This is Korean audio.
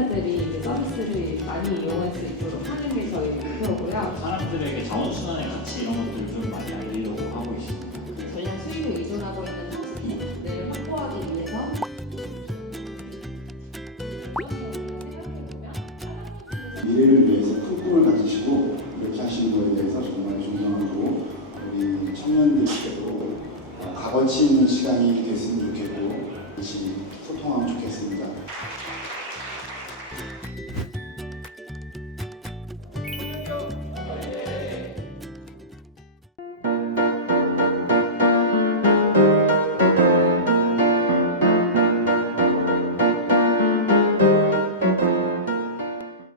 사람들이 이제 서비스를 많이 이용할 수 있도록 하는 게 저희 목표고요. 사람들에게 자원순환의 가치 이런 것들 좀 많이 알리려고 하고 있습니다. 전량 수익을 의존하고 있는 상식을 확보하기 위해서 미래를 위해서 큰 꿈을 가지시고 이렇게 하시는 거에 대해서 정말 존경하고 우리 청년들께도 값어치 있는 시간이 됐습니다.